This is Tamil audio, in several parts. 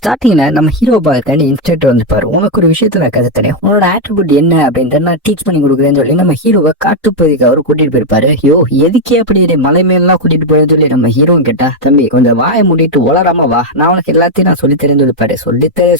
ஸ்டார்டிங்ல நம்ம ஹீரோ பார்க்க இன்ஸ்ட்ரக்டர் வந்துப்பாரு. உனக்கு ஒரு விஷயத்த நான் கதை தரேன், உன்னோட ஆட்ரிபியூட் என்ன அப்படின்ற நான் டீச் பண்ணி கொடுக்குறேன்னு சொல்லி நம்ம ஹீரோவை காட்டுப்பகுதிக்கு அவர் கூட்டிட்டு போயிருப்பாரு. ஐயோ எதுக்கே அப்படி மலை மேலாம் கூட்டிட்டு போறேன்னு சொல்லி நம்ம ஹீரோ கேட்டா, தம்பி கொஞ்சம் வாயை மூடிட்டு உளராம வா, நான் உனக்கு எல்லாத்தையும் நான் சொல்லித்தரேன்னு சொல்லிப்பாரு.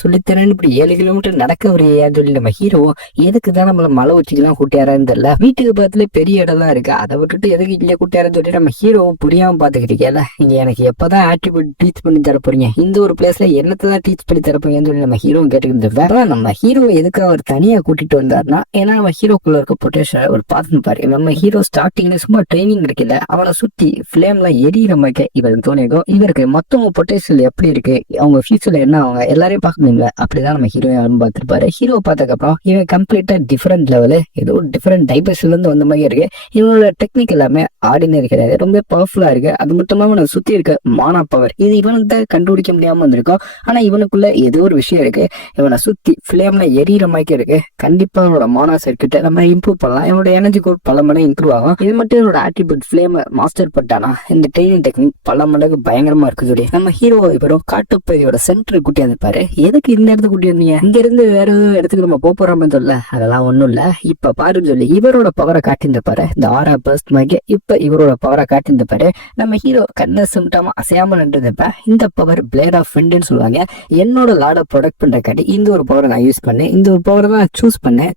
சொல்லித்தரேன்னு இப்படி 7 கிலோமீட்டர் நடக்க வரையான்னு சொல்லி நம்ம ஹீரோ எதுக்குதான் நம்மள மலை உச்சிக்கெல்லாம் கூட்டியாரான்னு தெரியல. வீட்டுக்கு பக்கத்துல பெரிய இடம் தான் இருக்கு, அதை விட்டுட்டு எதுக்கு இல்லையே கூட்டியாரன்னு சொல்லி நம்ம ஹீரோ புரியாம பாத்துக்கிட்டீங்கல்ல. நீங்க எனக்கு எப்பதான் ஆட்ரிபியூட் டீச் பண்ணி தர போறீங்க, இந்த ஒரு பிளேஸ்ல என்னத்தான் டீச் பண்ணி தர போறீங்கன்னு சொல்லி நம்ம ஹீரோ கேட்டுக்கிட்டு வேற. நம்ம ஹீரோ எதுக்கு அவர் தனியா கூட்டிட்டு வந்தாருன்னா, ஏன்னா நம்ம ஹீரோக்குள்ள இருக்க பொட்டேஷன் அவர் பார்த்துன்னு பாரு. நம்ம ஹீரோ ஸ்டார்டிங்ல சும்மா ட்ரைனிங் இருக்குல்ல, அவனை சுத்தி பிளேம்ல எரியிற மாதிரி இவருக்கு தோணிக்கும். இவருக்கு மொத்தம் பொட்டேஷன் எப்படி இருக்கு, அவங்க ஃபியூச்சர்ல என்ன அவங்க எல்லாரையும் பார்க்க முடியல. அப்படிதான் நம்ம ஹீரோ யாரும் பார்த்துருப்பாரு. ஹீரோ பார்த்ததுக்கப்புறம் இவன் கம்ப்ளீட்டா டிஃபரெண்ட் லெவலு, ஏதோ டிஃபரெண்ட் டைபர்ஸ்ல இருந்து வந்த மாதிரி இருக்கு. இவனோட டெக்னிக் எல்லாமே ஆர்டினரி கிடையாது, ரொம்ப பவர்ஃபுல்லா இருக்கு. அது மட்டும் இல்லாம இவனை சுத்தி இருக்க மானா பவர் இது இவனுக்கு தான் கண்டுபிடிக்க முடியாம வந்திருக்கும். ஆனா இவனுக்குள்ள ஏதோ ஒரு விஷயம் இருக்கு, இவனை சுத்தி பிளேம்ல எரியிற மாதிரி இருக்கு. கண்டிப்பா அவனோட மானா சர்க்கிட்ட நம்ம இம்ப்ரூவ் பண்ணலாம், இவனோட எனர்ஜி கோட் பல மடங்கு இம்ப்ரூவ் ஆகும். இது மட்டும் இவனோட ஆட்ரிபியூட் பிளேம் மாஸ்டர் பண்ணிட்டானா இந்த ட்ரைனிங் டெக்னிக் பல மடங்கு பயங்கரமா இருக்கு சொல்லி நம்ம ஹீரோ இப்போ காட்டுப்பகுதியோட சென்டர் கூட்டி வந்துப்பாரு. எதுக்கு இந்த இடத்துக்கு கூட்டி வந்தீங்க, இங்க இருந்து வேற இடத்துக்கு நம்ம போறோம்னு சொல்ல, அதெல்லாம் ஒண்ணும் இல்ல, இப்ப பாருன்னு சொல்லி இவரோட பவரை காட்டியிருப்பாரு. இந்த ஆரா பர்ஸ்ட் மாதிரி இப்ப இவரோட பவரை காட்டியிருப்பாரு. நம்ம ஹீரோ கண்ணை சிம்டாம அசையாம நின்றுப்ப இந்த பவர் பிளேட் ஆஃப் ஃப்ரெண்ட்னு சொல்லுவாங்க. என்னோட லாட ப்ரொடக்ட் பண்ற காட்டி இந்த ஒரு பவரை நான் யூஸ் பண்ணேன், இந்த ஒரு பவரை தான்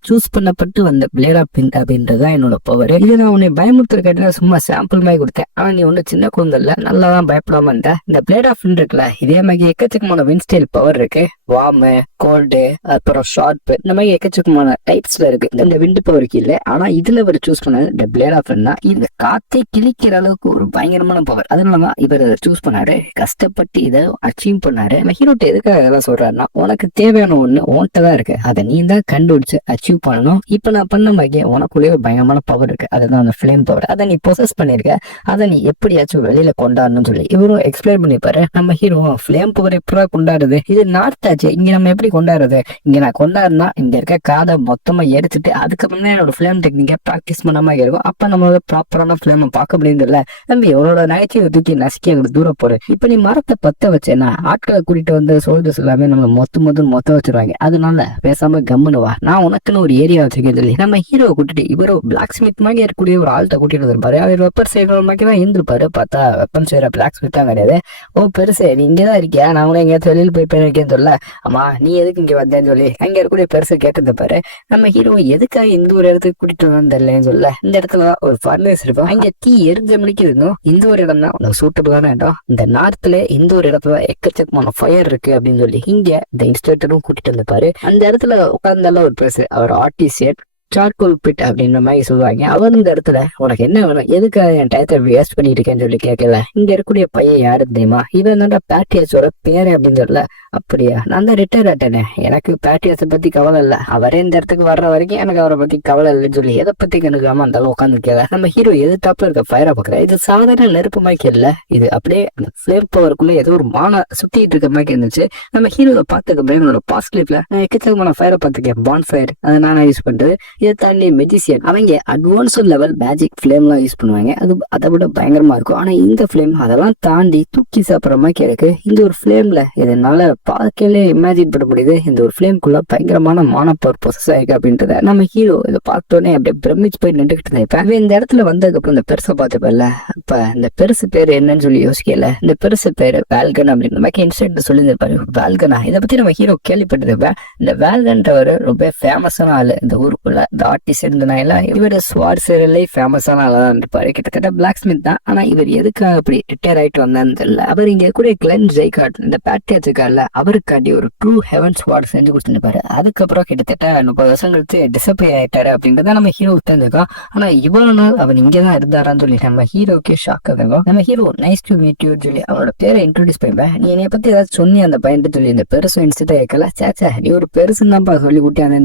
சூஸ் பண்ணப்பட்டு வந்த பிளேட் ஆஃப் பின் அப்படின்றதான் என்னோட பவர். இது நான் உன்னை பயமுறுத்துற காட்டி சும்மா சாம்பிள் மாதிரி கொடுத்தேன். ஆனா நீ ஒண்ணு சின்ன குழந்தைல நல்லா தான் பயப்படாம இருந்த. இந்த பிளேட் ஆஃப் பின் இருக்குல்ல, இதே மாதிரி எக்கச்சக்கமான வின்ஸ்டைல் பவர் இருக்கு. வார்மு, கோல்டு, அப்புறம் ஷார்ப், இந்த மாதிரி எக்கச்சக்கமான டைப்ஸ்ல இருக்கு இந்த விண்ட் பவருக்கு இல்ல. ஆனா இதுல இவர் சூஸ் பண்ணது இந்த பிளேட் ஆஃப் பின்னா இந்த காத்தை கிழிக்கிற அளவுக்கு ஒரு பயங்கரமான பவர். அதனாலதான் இவர் சூஸ் பண்ணாரு, கஷ்டப்பட்டு இதை அச்சீவ் பண்ணாரு. நம்ம ஹீரோட்ட எதுக்காக இதெல்லாம் சொல்றாருன்னா, உனக்கு தேவையான ஒண்ணு உன்கிட்ட தான் இருக்கு, அதை நீ தான் கண்டுபிடிச்சு அச்சீவ் பண்ணணும். இப்ப நான் பண்ண மாதிரி உனக்குள்ளேயே பயங்கரமான பவர் இருக்கு, அதுதான் அந்த ஃபிளேம் பவர். அதை நீ பொசஸ் பண்ணிருக்க, அதை நீ எப்படியாச்சும் வெளியில கொண்டாடணும்னு சொல்லி இவரும் எக்ஸ்பிளைன் பண்ணிப்பாரு. நம்ம ஹீரோ ஃபிளேம் பவர் எப்படா கொண்டாடுறது, இது நார்த் ஆச்சு, இங்க நம்ம எப்படி கொண்டாடுறது, இங்க நான் கொண்டாடுனா இங்க இருக்க காதை மொத்தமா எடுத்துட்டு அதுக்கப்புறம் தான் என்னோட ஃபிளேம் டெக்னிக்கை ப்ராக்டிஸ் பண்ண மாதிரி இருக்கும். அப்ப நம்மளோட ப்ராப்பரான ஃபிளேம் பார்க்க முடியுதுல்ல. தம்பி எவ்வளோட நகைச்சுவை தூக்கி நசுக்கி அங்கிட்டு தூரம் போற. இப்ப நீ மரத்தை பத்த வச்சேன்னா ஆட்களை கூட்டிட்டு வந்து சோல்ஜர்ஸ் எல்லாமே நம்ம மொத்த வச்சிருவாங்க. அதனால பேசாம கம்முன்னு வா, நான் உனக்குன்னு ஒரு ஏரியா வச்சிருக்கேன் சொல்லி நம்ம ஹீரோவை கூட்டிட்டு இவரோ பிளாக் ஸ்மித் மாதிரி இருக்கக்கூடிய ஒரு ஆள்கிட்ட கூட்டிட்டு வந்திருப்பாரு. அவர் வெப்பர் செய்கிற மாதிரி தான் இருந்திருப்பாரு. பார்த்தா வெப்பன் செய்யற பிளாக் ஸ்மித் தான் கிடையாது. ஓ பெருசு நீ இங்கதான் இருக்கியா, நான் கூட எங்கேயாச்சும் வெளியில் போய் இருக்கேன்னு சொல்ல, ஆமா நீ எதுக்கு இங்க வந்தேன்னு சொல்லி அங்க இருக்கக்கூடிய பெருசு கேட்டிருப்பாரு. நம்ம ஹீரோ எதுக்காக இந்த ஒரு இடத்துக்கு கூட்டிட்டு வந்தான்னு தெரியலன்னு சொல்ல, இந்த இடத்துல ஒரு ஃபர்னஸ் இருக்கும், அங்க தீ எரிஞ்ச மணிக்கு இருந்தோம். இந்த ஒரு இடம் தான் சூட்டபிளான இடம், இந்த நார்த்ல இந்த ஒரு இடத்துல எக்கச்சக்கமான ஃபயர் இருக்கு அப்படின்னு சொல்லி இங்க இந்த இன்ஸ்ட்ரக்டரும் கூட்டிட்டு வந்திருப்பாரு. அந்த இடத்துல உட்கார்ந்தால ஒரு பெருசு அவர் ஆர்டிஸ்ட் சார்கோல் பிட் அப்படின்ற மாதிரி சொல்லுவாங்க. அவர் இந்த இடத்துல உனக்கு என்ன வேணும், எதுக்காக என் டயத்தை வேஸ்ட் பண்ணிட்டு இருக்கேன்னு சொல்லி கேட்கல. இங்க இருக்கக்கூடிய பையன் யாரு தெரியுமா, இவன் தான் பேட்டியாஸோட பேரு அப்படின்னு சொல்லல. அப்படியா, நான் தான் ரிட்டையர் ஆட்டேனே, எனக்கு பேட்டியாஸை பத்தி கவலை இல்லை, அவரே இந்த இடத்துக்கு வர்ற வரைக்கும் எனக்கு அவரை பத்தி கவலை இல்லைன்னு சொல்லி எதை பத்தி கண்டுக்காம அந்த அளவு உட்காந்துருக்கல. நம்ம ஹீரோ எதிர்த்தாப்புல இருக்க ஃபயரை பாக்குறேன். இது சாதாரண நெருப்பு மாதிரி இல்ல, இது அப்படியே அந்த ஃபிளேம் பவருக்குள்ள ஏதோ ஒரு மான சுத்திட்டு இருக்க மாதிரி இருந்துச்சு. நம்ம ஹீரோவை பார்த்ததுக்கு என்னோட பாஸ்ட் லைஃப்ல நான் எக்கச்சக்கமான ஃபயரை பார்த்துருக்கேன், பான் ஃபயர், அதை நான் யூஸ் பண்றது. இதை தாண்டி மெஜிசியன் அவங்க அட்வான்ஸ் லெவல் மேஜிக் ஃபிளேம்லாம் யூஸ் பண்ணுவாங்க, அது அதை விட பயங்கரமா இருக்கும். ஆனா இந்த ஃபிளேம் அதெல்லாம் தாண்டி தூக்கி சாப்பிட்ற மாதிரி இருக்கு. இந்த ஒரு ஃபிளேம்ல இதனால பார்க்கலே இமேஜின் பண்ண முடியுது, இந்த ஒரு ஃபிளேம்குள்ள பயங்கரமான மான பவர் ப்ரொசஸ் ஆயிருக்கு அப்படின்றத நம்ம ஹீரோ இதை பார்த்தோன்னே அப்படியே பிரமிச்சு போய் நின்றுகிட்டு இருந்தேன். இந்த இடத்துல வந்ததுக்கப்புறம் இந்த பெருசை பார்த்துப்பல, அப்ப இந்த பெருசு பேரு என்னன்னு சொல்லி யோசிக்கல. இந்த பெருசு பேரு வேல்கன் அப்படின்ற மாதிரி இன்ஸ்டன்ட் சொல்லியிருப்பாரு. வேல்கனா இதை பத்தி நம்ம ஹீரோ கேள்விப்பட்டிருப்பேன். இந்த வேல்கன்றவர் ரொம்ப ஃபேமஸான ஆளு இந்த ஊருக்குள்ள, இந்த ஆர்டிஸ்ட் இருந்தனால இவர் ஸ்வார்ட்ஸ் ஃபேமஸான ஆளா தான் இருப்பாரு. கிட்டத்தட்ட பிளாக் ஸ்மித் தான். ஆனா இவர் எதுக்காக அப்படி ரிட்டையர் ஆயிட்டு வந்தான்னு தெரியல. அவர் இங்க கூட கிளென் ஜெய்கார்ட் இந்த பேட்டியாச்சு இருக்காருல்ல, அவருக்காண்டி ஒரு ட்ரூ ஹெவன் ஸ்வார்ட் செஞ்சு கொடுத்துருப்பாரு. அதுக்கப்புறம் கிட்டத்தட்ட 30 வருஷம் கழிச்சு டிசப்பியர் ஆயிட்டாரு அப்படின்றத நம்ம ஹீரோ தெரிஞ்சுக்கோம். ஆனா இவ்வளவு நாள் அவர் இங்கதான் இருந்தாரான்னு சொல்லி நம்ம ஹீரோக்கே ஷாக் ஆகும். நம்ம hero nice to meet you சொல்லி அவரோட பேரை இன்ட்ரோடியூஸ் பண்ணிப்பேன். நீ என்னை பத்தி ஏதாவது சொன்னி அந்த பையன் சொல்லி இந்த பெருசு இன்ஸ்டியூட் கேட்கல, சேச்சா நீ ஒரு பெருசுன்னு தான்ப்பா சொல்லி கூட்டியானு,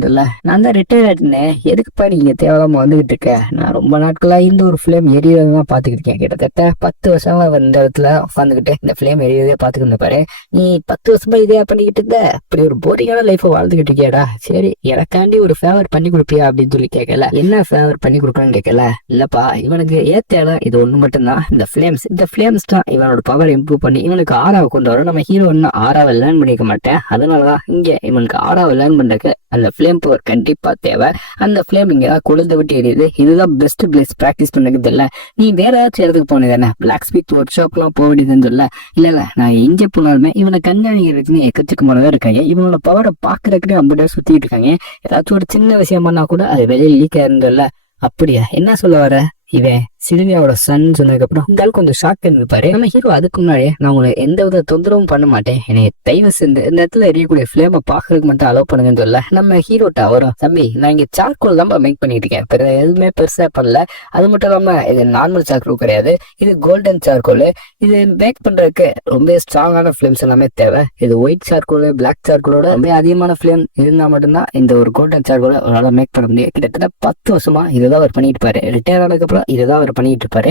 நான் தான் ரிட்டையர் ஆயிட்டேன், எதுக்குப்பா நீங்க தேவையில்லாம வந்துகிட்டு இருக்க, நான் ரொம்ப நாட்களா இந்த ஒரு ஃபிளேம் எரியதான் பாத்துக்கிட்டு இருக்கேன், கிட்டத்தட்ட 10 வருஷமா இந்த இடத்துல உட்காந்துக்கிட்டு இந்த ஃபிளேம் எரியதே பாத்துக்கிட்டு பாரு, நீ 10 வருஷமா இதே பண்ணிக்கிட்டு இருந்த, இப்படி ஒரு போரிங்கான லைஃப் வாழ்ந்துகிட்டு இருக்கியாடா, சரி எனக்காண்டி ஒரு ஃபேவர் பண்ணி கொடுப்பியா அப்படின்னு சொல்லி கேட்கல. என்ன ஃபேவர் பண்ணி கொடுக்கணும்னு கேட்கல. இல்லப்பா இவனுக்கு ஏத்த இது ஒண்ணு மட்டும்தான், இந்த ஃபிளேம்ஸ் தான் இவனோட பவர் இம்ப்ரூவ் பண்ணி இவனுக்கு ஆறாவை கொண்டு வரும். நம்ம ஹீரோ இன்னும் ஆறாவை லேர்ன் பண்ணிக்க மாட்டேன், அதனாலதான் இங்க இவனுக்கு ஆறாவை லேர்ன் பண்றதுக்கு அந்த ஃபிளேம் பவர் கண்டிப்பா தேவை. அந்த ஃபிளேம் இங்க கொழுந்த விட்டு எரியுது, இதுதான் பெஸ்ட் பிளேஸ் பிராக்டிஸ் பண்ணது. இல்ல நீ வேற ஏதாச்சும் இடத்துக்கு போனது தானே, பிளாக் ஸ்மித் ஒர்க் ஷாப் எல்லாம் போக வேண்டியதுன்னு சொல்ல. இல்ல நான் எங்க போனாலுமே இவனை கண்காணிக்கிறதுக்குன்னு எக்கச்சக்கமானதான் இருக்காங்க, இவனோட பவரை பாக்குறதுக்கு அப்படியே சுத்திட்டு இருக்காங்க. ஏதாச்சும் ஒரு சின்ன விஷயமானா கூட அது வெளியே லீக் ஆயிருந்தல்ல. அப்படியா, என்ன சொல்ல வர, இவன் சில்வியாவோட சன் சொன்னதுக்கு அப்புறம் இந்த கொஞ்சம் ஷாக் இருப்பாரு. நம்ம ஹீரோ அதுக்கு முன்னாடியே நான் உங்களை எந்த வித தொந்தரவும் பண்ண மாட்டேன், என்னை தயவு செஞ்சு இந்த இடத்துல எரியக்கூடிய ஃபிளேமை பாக்குறதுக்கு மட்டும் அலோவ் பண்ணுங்கன்னு சொல்ல. நம்ம ஹீரோட்ட வரும், தம்பி நான் இங்க சார்கோல் தான் மேக் பண்ணிட்டு இருக்கேன், எதுவுமே பெருசா பண்ணல, அது மட்டும் இல்லாம இது நார்மல் சார்கோல் கிடையாது, இது கோல்டன் சார்கோல், இது மேக் பண்றதுக்கு ரொம்ப ஸ்ட்ராங்கான ஃபிளேம்ஸ் எல்லாமே தேவை. இது ஒயிட் சார்கோல் பிளாக் சார்கோலோட ரொம்ப அதிகமான ஃபிளேம் இருந்தா மட்டும்தான் இந்த ஒரு கோல்டன் சார்கோலை அவரால் மேக் பண்ண முடியும். கிட்டத்தட்ட 10 வருஷமா இதுதான் அவர் பண்ணிட்டு இருப்பாரு, ரிட்டையர் ஆனதுக்கு அப்புறம் இதுதான் அவர் பண்ணிட்டு இருப்பாரு.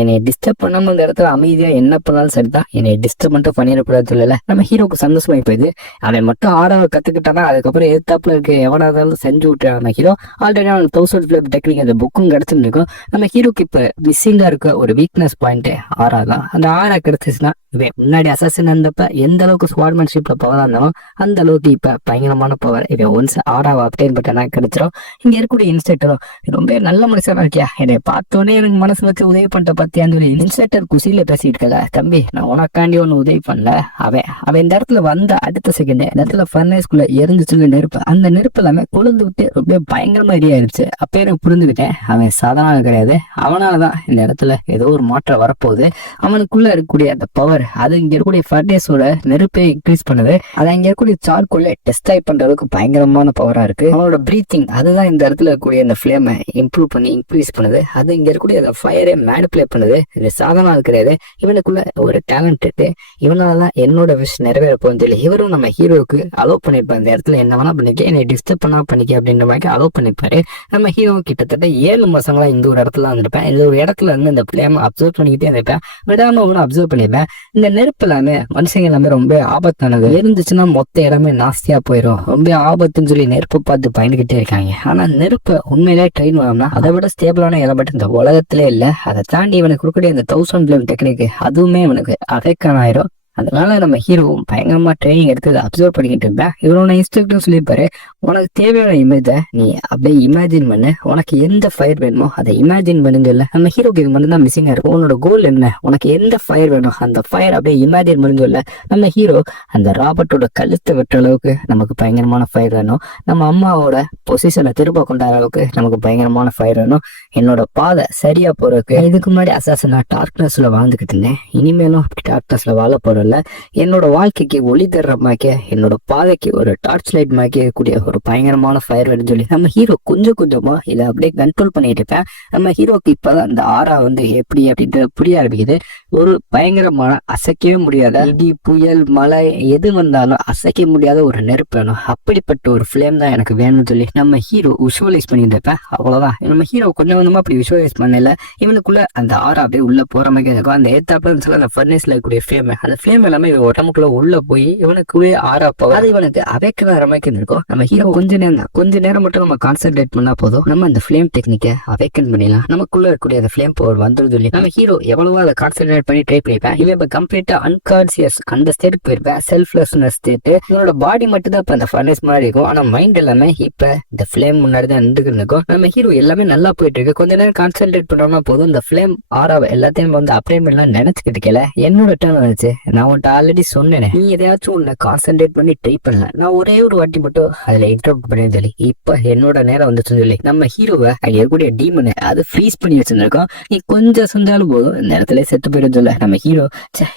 என்னை டிஸ்டர்ப் பண்ணாம இந்த இடத்துல அமைதியா என்ன பண்ணாலும் சரிதான், என்னை டிஸ்டர்ப் மட்டும் பண்ணிடக்கூடாது. இல்ல நம்ம ஹீரோக்கு சந்தோஷமாயி போயிது, அவன் மட்டும் ஆறாவை கத்துக்கிட்டானா அதுக்கப்புறம் எதிர்த்தாப்புல இருக்க எவனாதாலும் செஞ்சு விட்டுறான். ஹீரோ ஆல்ரெடி அவனுக்கு 1000 ஃபிளேம் டெக்னிக் அந்த புக்கும் கிடைச்சிருக்கும். நம்ம ஹீரோக்கு இப்ப மிஸ்ஸிங்கா இருக்க ஒரு வீக்னஸ் பாயிண்ட் ஆறா தான். அந்த ஆறா கிடைச்சிச்சுன்னா இவன் முன்னாடி அசாசின் இருந்தப்ப எந்த அளவுக்கு ஸ்குவாட்மேன்ஷிப்ல பவரா இருந்தாலும் அந்த அளவுக்கு இப்ப பயங்கரமான பவர் இவன் ஒன்ஸ் ஆறாவை அப்டேன் பட்டனா கிடைச்சிடும். இங்க இருக்கக்கூடிய இன்ஸ்ட்ரக்டரும் ரொம்ப நல்ல மனுஷனா இருக்கியா, என்னை பார்த்தோன்னே எனக்கு மனசு வச்சு உதவி பண்ணிட்ட பத்தியான்னு சொல்லி இன்ஸ்ட்ரக்டர் குசியில பேசிட்டு இருக்கல. தம்பி நான் உனக்காண்டி ஒண்ணு உதவி பண்ணல, அவன் இந்த இடத்துல வந்த அடுத்த செகண்ட் இந்த இடத்துல ஃபர்னேஸ்குள்ள எரிஞ்சிச்சு நெருப்பு, அந்த நெருப்பு எல்லாமே கொழுந்து விட்டு ரொம்ப பயங்கரமா எரியாயிருச்சு. அப்ப எனக்கு புரிஞ்சுக்கிட்டேன் அவன் சாதாரண கிடையாது, அவனாலதான் இந்த இடத்துல ஏதோ ஒரு மாற்றம் வரப்போகுது. அவனுக்குள்ள இருக்கக்கூடிய அந்த பவர் அது இங்க இருக்கக்கூடிய ஃபர்னேஸோட நெருப்பை இன்க்ரீஸ் பண்ணுது, அதை இங்க இருக்கக்கூடிய சார்கோல்ல டெஸ்ட் ஆகி பண்ற அளவுக்கு பயங்கரமான பவரா இருக்கு. அவனோட பிரீத்திங் அதுதான் இந்த இடத்துல இருக்கக்கூடிய அந்த ஃபிளேமை இம்ப்ரூவ் பண்ணி இன்க்ரீஸ் பண்ணுது, அது இங்க இருக்கக்கூடிய அந்த ஃபயரை மேனிபுலேட் பண்ணுது. இது சாதாரண கிடையாது, இவனுக்குள்ள ஒரு டேலண்ட் இருக்கு, இவனாலதான் என்னோட விஷ் நிறைவேற போகுது சொல்லி இவரும் நம்ம ஹீரோவுக்கு அலோவ் பண்ணிருப்பாரு. இந்த இடத்துல என்ன வேணா பண்ணிக்க, என்னை டிஸ்டர்ப் பண்ணா பண்ணிக்க அப்படின்ற மாதிரி அலோவ் பண்ணிருப்பாரு. நம்ம ஹீரோ கிட்டத்தட்ட 7 மாசங்களா இந்த ஒரு இடத்துல இருந்திருப்பேன், இந்த ஒரு இடத்துல இருந்து இந்த ஃபிளேமை அப்சர்வ் பண்ணிக்கிட்டே இருப்பேன், விடாம ஒன்னும் அப்சர்வ் பண்ணிருப்பேன். இந்த நெருப்பு எல்லாமே மனுஷங்க எல்லாமே ரொம்ப ஆபத்தானது, இருந்துச்சுன்னா மொத்த இடமே நாஸ்தியா போயிடும், ரொம்ப ஆபத்துன்னு சொல்லி நெருப்பு பார்த்து பயந்துகிட்டே இருக்காங்க. ஆனா நெருப்பு உண்மையிலே ட்ரெயின் பண்ணோம்னா அதை விட ஸ்டேபிளான எலமெண்ட் இந்த உலகத்திலே இல்ல. அதை தாண்டி இவனுக்கு கொடுக்கக்கூடிய இந்த 1000 ஃபிளேம் டெக்னிக் அதுவுமே இவனுக்கு அஃபெக்ட் ஆயிரும். அதனால நம்ம ஹீரோ பயங்கரமா ட்ரைனிங் எடுத்து அப்சர்வ் பண்ணிக்கிட்டு இருப்பேன். இவரோட இன்ஸ்ட்ரக்டர் சொல்லியிருப்பாரு, உனக்கு தேவையான இமேஜை நீ அப்படியே இமேஜின் பண்ணு, உனக்கு எந்த ஃபயர் வேணுமோ அதை இமேஜின் பண்ணுங்க. இல்ல நம்ம ஹீரோக்கு இது மட்டும் தான் மிஸ்ஸிங்கா இருக்கும், உன்னோட கோல் என்ன, உனக்கு எந்த ஃபயர் வேணும் அந்த ஃபயர் அப்படியே இமேஜின் பண்ணுங்க. இல்ல நம்ம ஹீரோ அந்த ராபர்ட்டோட கழுத்தை வெட்டுற அளவுக்கு நமக்கு பயங்கரமான ஃபயர் வேணும், நம்ம அம்மாவோட பொசிஷனை திரும்ப கொண்டாடுற அளவுக்கு நமக்கு பயங்கரமான ஃபயர் வேணும், என்னோட பாதை சரியா போறதுக்கு. இதுக்கு முன்னாடி அசாசனா டார்க்னஸ்ல வாழ்ந்துகிட்டு இருந்தேன், இனிமேலும் டார்க்னஸ்ல வாழ போறேன், என்னோட வாழ்க்கைக்கு ஒளி தர்ற மாதிரி என்னோட பாதைக்கு ஒரு டார்ச் லைட் மாதிரி கூடிய ஒரு பயங்கரமான ஃபயர் வேணும்னு சொல்லி நம்ம ஹீரோ கொஞ்சம் கொஞ்சமா இதை அப்படியே கண்ட்ரோல் பண்ணிட்டு இருப்பேன். நம்ம ஹீரோக்கு இப்பதான் இந்த ஆறா எப்படி அப்படின்ட்டு புரிய ஆரம்பிக்குது. ஒரு பயங்கரமான அசைக்கவே முடியாத இடி புயல் மழை எது வந்தாலும் அசைக்க முடியாத ஒரு நெருப்பு வேணும், அப்படிப்பட்ட ஒரு ஃபிளேம் தான் எனக்கு வேணும்னு சொல்லி நம்ம ஹீரோ விஷுவலைஸ் பண்ணிட்டு இருப்பேன். அவ்வளவுதான், நம்ம ஹீரோ கொஞ்சம் கொஞ்சமா அப்படி விஷுவலைஸ் பண்ணல, இவனுக்குள்ள அந்த ஆறா அப்படியே உள்ள போற மாதிரி இருக்கும். அந்த ஏத்தாப்புல சொல்ல அந்த ஃபர்னேஸ்ல இருக்கக்கூடிய ஃபிளேம், அந்த ஃபிளேம் எல்லாமே இவன் உடம்புக்குள்ள உள்ள போய் இவனுக்குவே ஆறாப்போ அது இவனுக்கு அவேக்கன ரமைக்குன்னு இருக்கும். நம்ம ஹீரோ கொஞ்ச நேரம் மட்டும் நம்ம கான்சென்ட்ரேட் பண்ணா போதும், நம்ம அந்த ஃபிளேம் டெக்னிக்கை அவேக்கன் பண்ணிடலாம், நமக்குள்ள இருக்கக்கூடிய அந்த ஃபிளேம் பவர் வந்துடும் சொல்லி நம்ம ஹீரோ எவ்வளவோ அதை கான்சென்ட்ரேட் பண்ணி ட்ரை பண்ணிப்பேன். இவன் இப்ப கம்ப்ளீட்டா அன்கான்சியஸ் அந்த ஸ்டேட்டுக்கு போயிருப்பேன், செல்ஃப்லெஸ்னஸ் ஸ்டேட். இவனோட பாடி மட்டும் தான் இப்ப அந்த ஃபர்னேஸ் மாதிரி இருக்கும், ஆனா மைண்ட் எல்லாமே இப்ப இந்த ஃபிளேம் முன்னாடி தான் நின்றுட்டு இருக்கும். நம்ம ஹீரோ எல்லாமே நல்லா போயிட்டு இருக்கு, கொஞ்ச நேரம் கான்சென்ட்ரேட் பண்ணோம்னா போதும் இந்த ஃபிளேம் ஆறாவை எல்லாத்தையும் வந்து அப்ளை பண்ணலாம் நினைச்சுக்கிட்டு இருக்கல. என்னோட டர்ன் வந்துச்சு, நான் உன்ட்ட ஆல்ரெடி சொன்னேன், நீ எதையாச்சும் உன்னை கான்சென்ட்ரேட் பண்ணி ட்ரை பண்ணல, நான் ஒரே ஒரு வாட்டி மட்டும் அதுல இன்டர்ப்ட் பண்ணி சொல்லி இப்ப என்னோட நேரம் வந்துச்சுன்னு சொல்லி நம்ம ஹீரோவை அங்க இருக்கக்கூடிய டீமனை அது ஃப்ரீஸ் பண்ணி வச்சிருந்திருக்கோம். நீ கொஞ்சம் சொன்னாலும் போதும் இந்த இடத்துல செத்து போயிடும் சொல்ல நம்ம ஹீரோ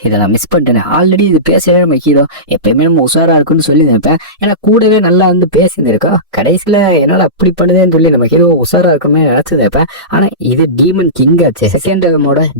இதை நான் மிஸ் பண்ணிட்டேன், ஆல்ரெடி இது பேசவே நம்ம ஹீரோ எப்பயுமே நம்ம உஷாரா இருக்குன்னு சொல்லி நினைப்பேன், ஏன்னா கூடவே நல்லா வந்து பேசியிருந்திருக்கோம். கடைசியில என்னால அப்படி பண்ணுதேன்னு சொல்லி நம்ம ஹீரோ உஷாரா இருக்குமே நினைச்சது இருப்பேன். ஆனா இது டீமன் கிங் ஆச்சு, செகண்ட்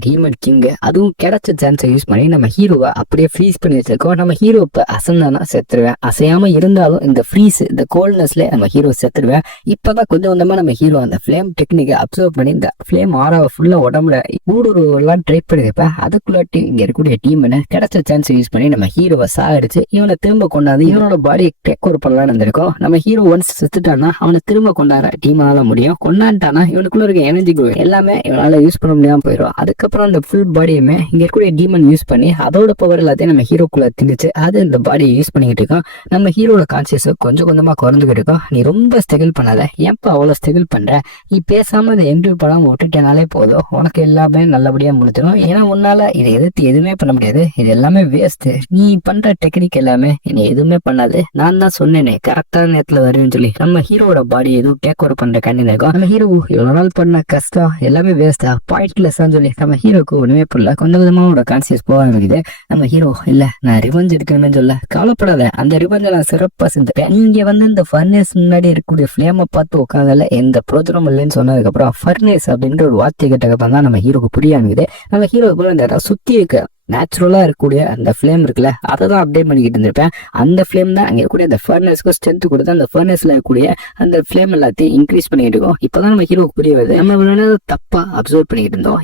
டீமன் கிங், அதுவும் கிடைச்ச சான்ஸை யூஸ் பண்ணி நம்ம ஹீரோவை அப்படியே ஃப்ரீஸ் பண்ணி வச்சிருக்கோம். நம்ம ஹீரோ இப்ப அசந்தானா செத்துருவேன், அசையாம இருந்தாலும் இந்த ஃப்ரீஸ் இந்த கோல்ட்னஸ்ல நம்ம ஹீரோ செத்துருவேன். இப்பதான் கொஞ்சம் கொஞ்சமா நம்ம ஹீரோ அந்த ஃபிளேம் டெக்னிக்கை அப்சர்வ் பண்ணி இந்த ஃபிளேம் ஆறாவை ஃபுல்லா உடம்புல ஊடுருவெல்லாம் ட்ரை பண்ணிருப்ப. அதுக்குள்ளாட்டி இங்க இருக்கக்கூடிய டீம் கிடைச்ச சான்ஸ் யூஸ் பண்ணி நம்ம ஹீரோவை சாகடிச்சு இவனை திரும்ப கொண்டாந்து இவனோட பாடியை டேக் ஓவர் பண்ணலாம்னு இருந்திருக்கோம். நம்ம ஹீரோ ஒன்ஸ் செத்துட்டானா அவனை திரும்ப கொண்டாட டீமால முடியும். கொண்டாண்டானா இவனுக்குள்ள இருக்க எனர்ஜி எல்லாமே இவனால யூஸ் பண்ண முடியாம போயிடும். அதுக்கப்புறம் அந்த ஃபுல் பாடியுமே இங்க இருக்கக்கூடிய டீமன் யூஸ் பண்ணி அதோட பவர் எல்லாத்தையும் நம்ம ஹீரோக்குள்ள திணிச்சு அது இந்த பாடியை யூஸ் பண்ணிக்கிட்டு இருக்கோம். நம்ம ஹீரோட கான்சியஸ் கொஞ்சம் கொஞ்சமா குறைஞ்சுக்கிட்டு இருக்கோம். நீ ரொம்ப ஸ்ட்ரகிள் பண்ணாத, ஏன்ப்பா அவ்வளவு ஸ்ட்ரகிள் பண்ற, நீ பேசாம அந்த என்ட்ரி படம் விட்டுட்டனாலே போதும், உனக்கு எல்லாமே நல்லபடியா முடிச்சிடும். ஏன்னா உன்னால இதை எதிர்த்து எதுவுமே பண்ண முடியாது, இது எல்லாமே வேஸ்ட், நீ பண்ற டெக்னிக் எல்லாமே நீ எதுவுமே பண்ணாது, நான் தான் சொன்னேனே கரெக்டான நேரத்துல வருவேன்னு சொல்லி நம்ம ஹீரோட பாடி எதுவும் டேக் ஓவர் பண்ற கண்டிப்பா இருக்கும். நம்ம ஹீரோ இவ்வளவு நாள் பண்ண கஷ்டம் எல்லாமே வேஸ்டா பாயிண்ட்லெஸ் சொல்லி நம்ம ஹீரோக்கு ஒண்ணுமே புரியல. கொஞ்சம் கொஞ்சமா கான்சியஸ் போக ஆரம்பிக்குது. நம்ம ஹீரோ இல்ல நான் ரிவெஞ்ச் எடுக்கணும்னு சொல்ல, கவலைப்படாத, அந்த ரிவெஞ்ச நான் சிறப்பா செஞ்சுட்டேன். நீங்க இந்த ஃபர்னேஸ் முன்னாடி இருக்கக்கூடிய ஃபிளேமை பார்த்து உட்காந்தல எந்த பிரோஜனம் இல்லைன்னு சொன்னதுக்கு அப்புறம் ஃபர்னேஸ் அப்படின்ற ஒரு வார்த்தை கேட்டக்கப்புறம் தான் நம்ம ஹீரோக்கு புரிய ஆரம்பிக்குது. நம்ம ஹீரோக்கு இந்த சுத்தி இருக்க நேச்சுரலா இருக்கக்கூடிய அந்த ஃபிளேம் இருக்குல்ல அதை தான் அப்டேட் பண்ணிக்கிட்டு இருந்திருப்பேன். அந்த ஃபிளேம் தான் அங்க இருக்கக்கூடிய அந்த ஃபர்னஸ்க்கு ஸ்ட்ரென்த் கொடுத்து அந்த ஃபர்னஸ்ல இருக்கக்கூடிய அந்த ஃபிளேம் எல்லாத்தையும் இன்க்ரீஸ் பண்ணிக்கிட்டு இருக்கோம். இப்பதான் நம்ம ஹீரோக்கு புரிய வருது நம்ம தப்பா அப்சர்வ் பண்ணிக்கிட்டு இருந்தோம்.